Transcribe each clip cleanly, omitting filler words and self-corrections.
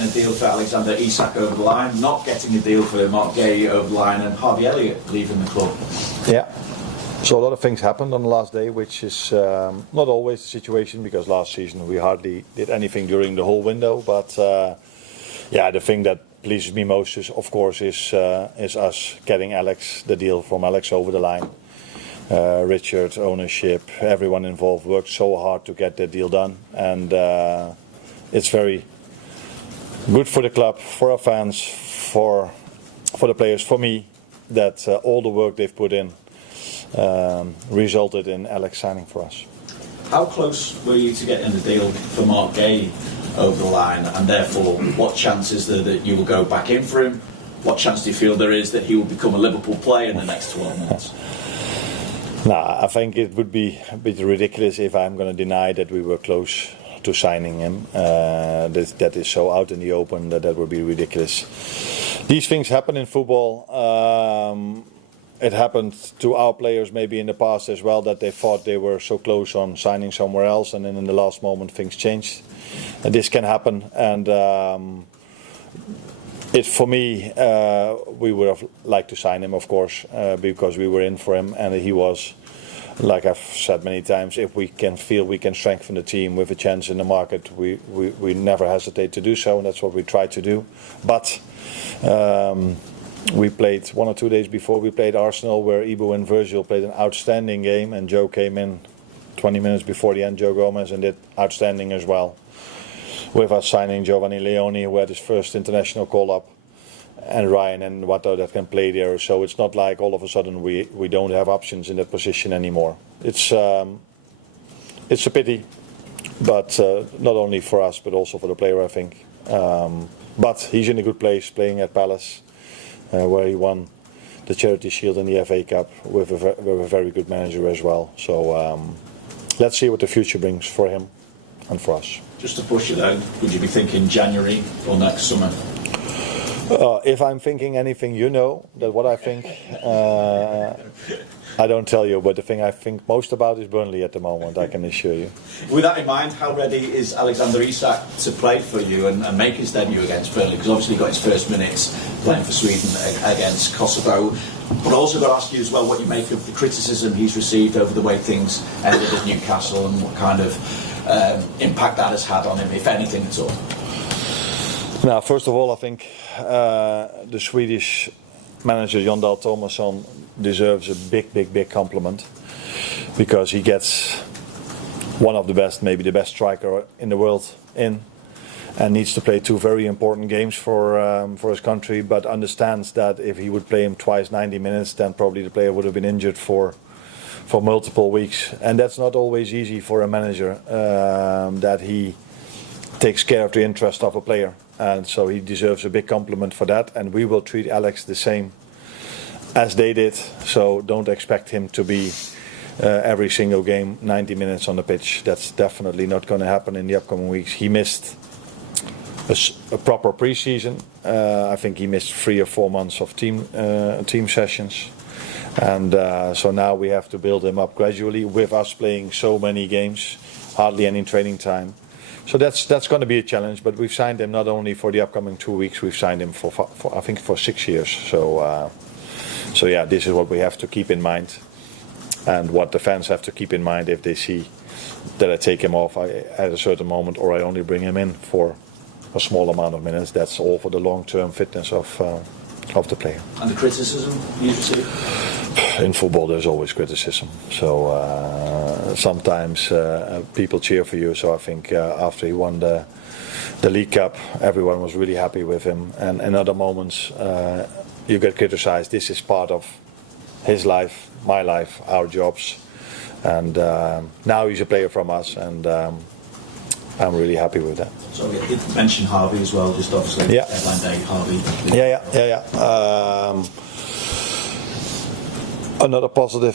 A deal for Alexander Isak over the line, not getting a deal for Marc Guehi over the line, and Harvey Elliott leaving the club. Yeah. So a lot of things happened on the last day, which is not always the situation, because last season we hardly did anything during the whole window. But yeah, the thing that pleases me most is, of course, is us getting the deal from Alex over the line. Richard, ownership, everyone involved worked so hard to get that deal done, and it's very good for the club, for our fans, for the players, for me, that all the work they've put in resulted in Alex signing for us. How close were you to getting the deal for Marc Guehi over the line, and therefore what chance is there that you will go back in for him? What chance do you feel there is that he will become a Liverpool player in the next 12 months? I think it would be a bit ridiculous if I'm going to deny that we were close to signing him. That is so out in the open that would be ridiculous. These things happen in football. It happened to our players maybe in the past as well, that they thought they were so close on signing somewhere else, and then in the last moment things changed. And this can happen, and for me, we would have liked to sign him, of course, because we were in for him, and he was, like I've said many times, if we can feel we can strengthen the team with a chance in the market, we never hesitate to do so, and that's what we try to do. But we played 1 or 2 days before, we played Arsenal, where Ibu and Virgil played an outstanding game, and Joe came in 20 minutes before the end, Joe Gomez, and did outstanding as well. With us signing Giovanni Leone, who had his first international call-up, and Ryan and Watto that can play there. So it's not like all of a sudden we don't have options in that position anymore. It's a pity, but not only for us, but also for the player, I think. But he's in a good place, playing at Palace, where he won the Charity Shield and the FA Cup with a very good manager as well. So let's see what the future brings for him and for us. Just to push it out, would you be thinking January or next summer? If I'm thinking anything, you know that what I think. I don't tell you, but the thing I think most about is Burnley at the moment, I can assure you. With that in mind, how ready is Alexander Isak to play for you and make his debut against Burnley? Because obviously he got his first minutes playing for Sweden against Kosovo. But I also got to ask you as well what you make of the criticism he's received over the way things ended at Newcastle, and what kind of impact that has had on him, if anything at all. Now, first of all, I think the Swedish manager Jon Dahl Tomasson deserves a big compliment, because he gets one of the best, maybe the best striker in the world in, and needs to play 2 very important games for his country, but understands that if he would play him twice 90 minutes, then probably the player would have been injured for multiple weeks, and that's not always easy for a manager, that he takes care of the interest of a player. And so he deserves a big compliment for that, and we will treat Alex the same as they did. So don't expect him to be every single game 90 minutes on the pitch. That's definitely not going to happen in the upcoming weeks. He missed a proper pre-season. I think he missed 3 or 4 months of team sessions, and so now we have to build him up gradually, with us playing so many games, hardly any training time. So that's going to be a challenge, but we've signed him not only for the upcoming 2 weeks, we've signed him for I think for 6 years. So yeah, this is what we have to keep in mind, and what the fans have to keep in mind if they see that I take him off at a certain moment, or I only bring him in for a small amount of minutes. That's all for the long-term fitness of the player. And the criticism you receive? In football there's always criticism, so sometimes people cheer for you. So I think after he won the League Cup, everyone was really happy with him, and in other moments you get criticized. This is part of his life, my life, our jobs, and now he's a player from us, and I'm really happy with that. So you did mention Harvey as well, just obviously headline day, Harvey. Yeah. Another positive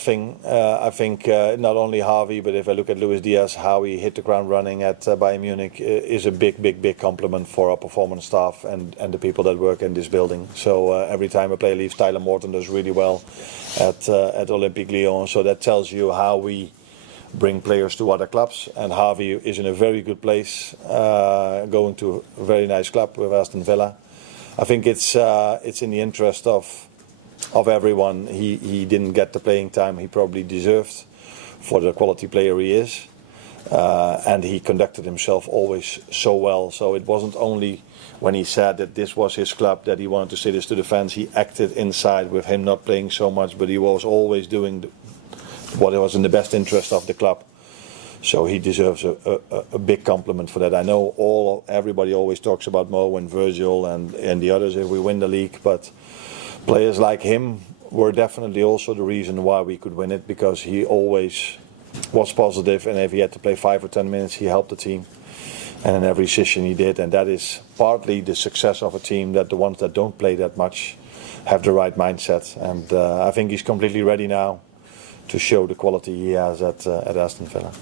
thing, I think, not only Harvey, but if I look at Luis Diaz, how he hit the ground running at Bayern Munich is a big compliment for our performance staff and the people that work in this building. So every time a player leaves, Tyler Morton does really well at Olympique Lyon. So that tells you how we bring players to other clubs. And Harvey is in a very good place, going to a very nice club with Aston Villa. I think it's in the interest of everyone. He didn't get the playing time he probably deserved for the quality player he is. And he conducted himself always so well. So it wasn't only when he said that this was his club that he wanted to say this to the fans. He acted inside with him not playing so much, but he was always doing what was in the best interest of the club. So he deserves a big compliment for that. I know everybody always talks about Mo and Virgil and the others if we win the league, but players like him were definitely also the reason why we could win it, because he always was positive, and if he had to play 5 or 10 minutes, he helped the team. And in every session he did, and that is partly the success of a team, that the ones that don't play that much have the right mindset. And I think he's completely ready now to show the quality he has at Aston Villa.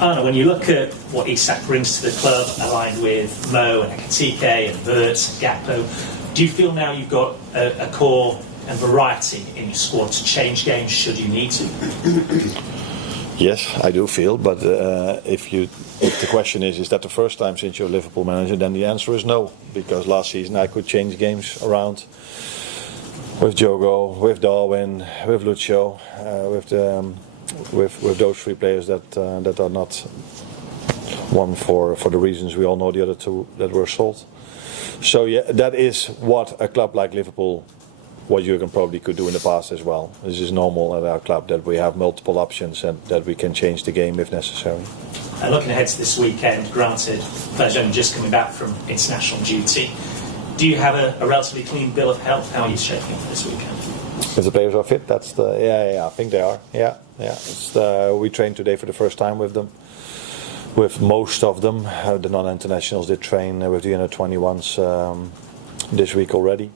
Arne, when you look at what Isak brings to the club, aligned with Mo and Ekitike and Wirtz and Gakpo, do you feel now you've got a core and variety in your squad to change games should you need to? Yes, I do feel, but if the question is that the first time since you're a Liverpool manager, then the answer is no, because last season I could change games around with Diogo, with Darwin, with Lucio, with those three players that are not one for the reasons we all know, the other two that were sold. So yeah, that is what a club like Liverpool, what Jurgen probably could do in the past as well. This is normal at our club, that we have multiple options and that we can change the game if necessary. And looking ahead to this weekend, granted, players only just coming back from international duty, do you have a relatively clean bill of health? How are you shaping up for this weekend? If the players are fit, that's I think they are. Yeah. We trained today for the first time with them. With most of them, the non-internationals did train with the under-21s this week already.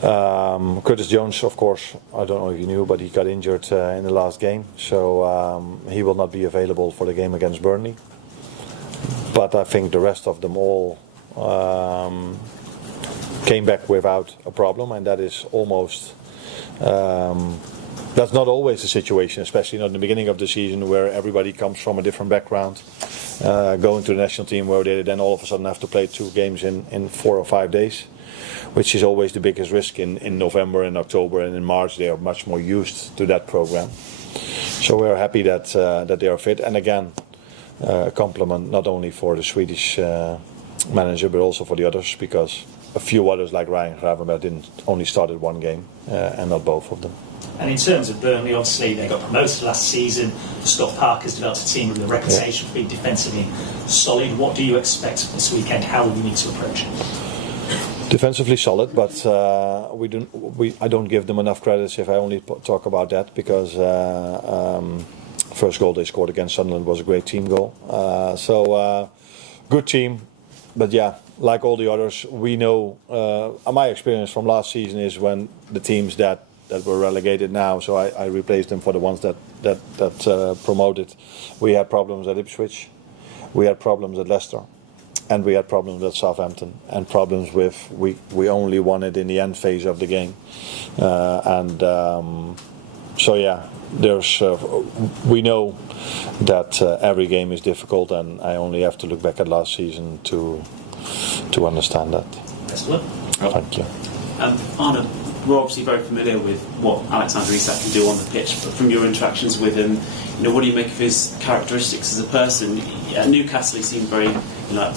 Curtis Jones, of course, I don't know if you knew, but he got injured in the last game, so he will not be available for the game against Burnley. But I think the rest of them all came back without a problem, and that is almost that's not always the situation, especially not in the beginning of the season where everybody comes from a different background, going to the national team where they then all of a sudden have to play 2 games in 4 or 5 days, which is always the biggest risk in November and October, and in March they are much more used to that program. So we're happy that they are fit, and again, a compliment not only for the Swedish manager but also for the others, because a few others like Ryan Gravenberg didn't only started 1 game and not both of them. And in terms of Burnley, obviously they got promoted last season. Scott Parker's developed a team with a reputation for being defensively solid. What do you expect this weekend? How will you need to approach it? Defensively solid, but I don't give them enough credits if I only talk about that, because first goal they scored against Sunderland was a great team goal. Good team, but yeah, like all the others, we know. My experience from last season is when the teams that were relegated now, so I replaced them for the ones that promoted. We had problems at Ipswich, we had problems at Leicester, and we had problems at Southampton, and problems with we only won it in the end phase of the game, so yeah, there's we know that every game is difficult, and I only have to look back at last season to understand that. Best of luck. Thank you. Arne, we're obviously very familiar with what Alexander Isak can do on the pitch, but from your interactions with him, what do you make of his characteristics as a person? At Newcastle, he seemed very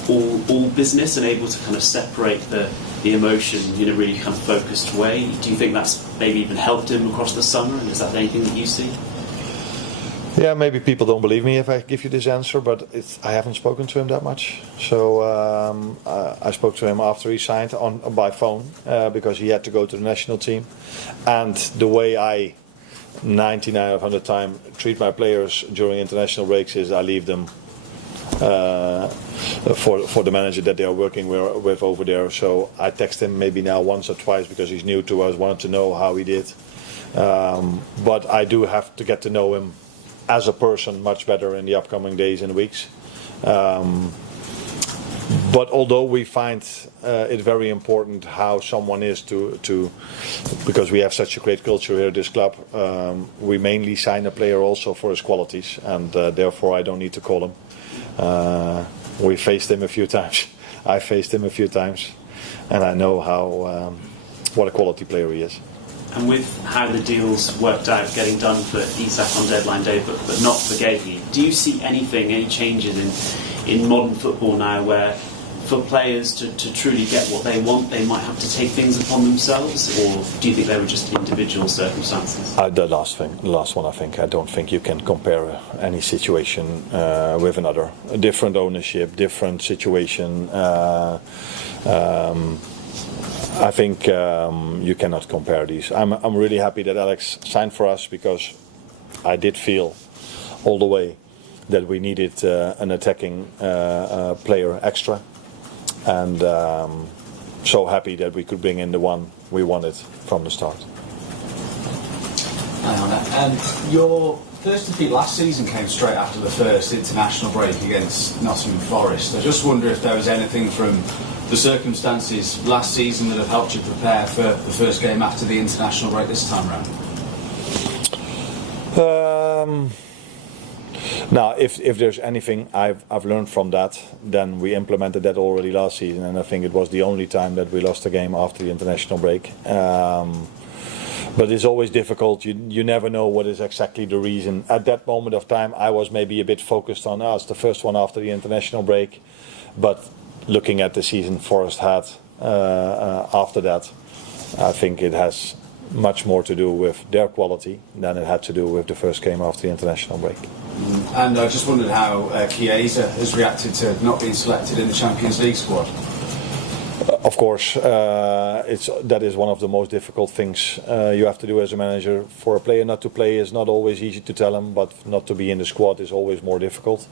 all business and able to kind of separate the emotion in a really kind of focused way. Do you think that's maybe even helped him across the summer, and is that anything that you see? Yeah, maybe people don't believe me if I give you this answer, but I haven't spoken to him that much. So I spoke to him after he signed by phone because he had to go to the national team. And the way I, 99 out of 100 times, treat my players during international breaks is I leave them for the manager that they are working with over there. So I text him maybe now once or twice because he's new to us, wanted to know how he did. But I do have to get to know him as a person much better in the upcoming days and weeks. But although we find it very important how someone is to because we have such a great culture here at this club, we mainly sign a player also for his qualities, and therefore I don't need to call him. We faced him a few times. I faced him a few times, and I know how what a quality player he is. And with how the deals worked out, getting done for Isak on deadline day, but not for Guehi, do you see any changes in modern football now where for players to truly get what they want, they might have to take things upon themselves, or do you think they were just individual circumstances? The last one, I think. I don't think you can compare any situation with another. A different ownership, different situation. I think you cannot compare these. I'm really happy that Alex signed for us, because I did feel all the way that we needed an attacking player extra, and so happy that we could bring in the one we wanted from the start. Hi Arne. Your first defeat last season came straight after the first international break against Nottingham Forest. I just wonder if there was anything from the circumstances last season that have helped you prepare for the first game after the international break this time round? Now, if there's anything I've learned from that, then we implemented that already last season, and I think it was the only time that we lost a game after the international break. But it's always difficult. You never know what is exactly the reason. At that moment of time, I was maybe a bit focused on us, the first one after the international break, but looking at the season Forest had after that, I think it has much more to do with their quality than it had to do with the first game after the international break. And I just wondered how Chiesa has reacted to not being selected in the Champions League squad. Of course, that is one of the most difficult things you have to do as a manager. For a player not to play is not always easy to tell him, but not to be in the squad is always more difficult.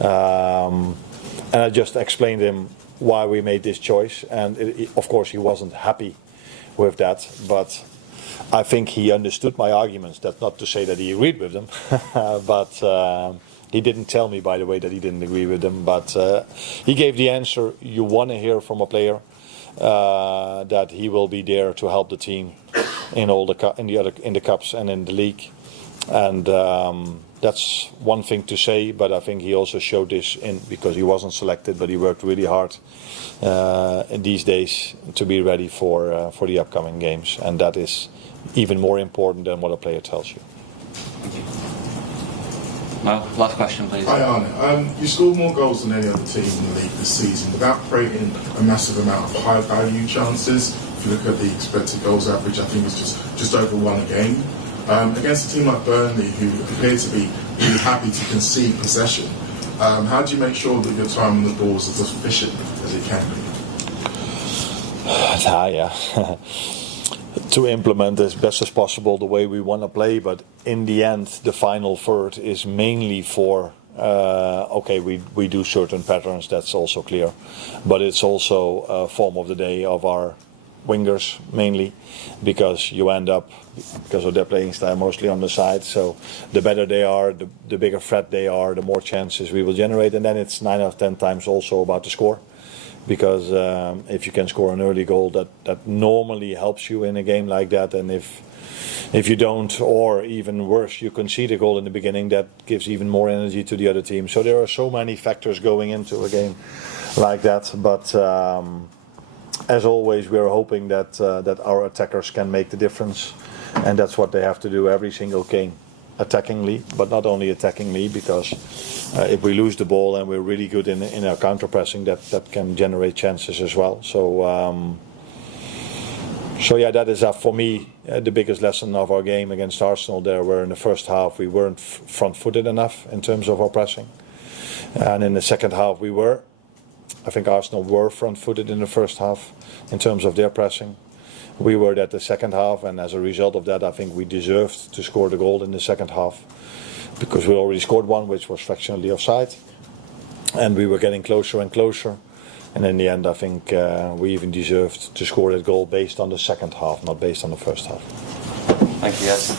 And I just explained to him why we made this choice, and of course he wasn't happy with that, but I think he understood my arguments. That's not to say that he agreed with them, but he didn't tell me, by the way, that he didn't agree with them, but he gave the answer you want to hear from a player, that he will be there to help the team in all in the cups and in the league, and that's one thing to say, but I think he also showed this because he wasn't selected, but he worked really hard in these days to be ready for the upcoming games, and that is even more important than what a player tells you. Thank you. Well, last question, please. Hi Arne. You scored more goals than any other team in the league this season without creating a massive amount of high value chances. If you look at the expected goals average, I think it's just over one a game. Against a team like Burnley, who appear to be really happy to concede possession, how do you make sure that your time on the ball is as efficient as it can be? Yeah. To implement as best as possible the way we want to play, but in the end, the final third is mainly for we do certain patterns, that's also clear, but it's also a form of the day of our wingers mainly, because you end up, because of their playing style, mostly on the side, so the better they are, the bigger threat they are, the more chances we will generate, and then it's 9 out of 10 times also about the score, because if you can score an early goal, that normally helps you in a game like that, and if you don't, or even worse, you concede a goal in the beginning, that gives even more energy to the other team. So there are so many factors going into a game like that, but as always, we are hoping that our attackers can make the difference, and that's what they have to do every single game, attackingly, but not only attackingly, because if we lose the ball and we're really good in our counter pressing, that can generate chances as well. So yeah, that is for me the biggest lesson of our game against Arsenal. There, where in the first half we weren't front-footed enough in terms of our pressing, and in the second half we were. I think Arsenal were front-footed in the first half in terms of their pressing. We were at the second half, and as a result of that, I think we deserved to score the goal in the second half, because we already scored one, which was fractionally offside, and we were getting closer and closer. And in the end, I think we even deserved to score that goal based on the second half, not based on the first half. Thank you, Edson.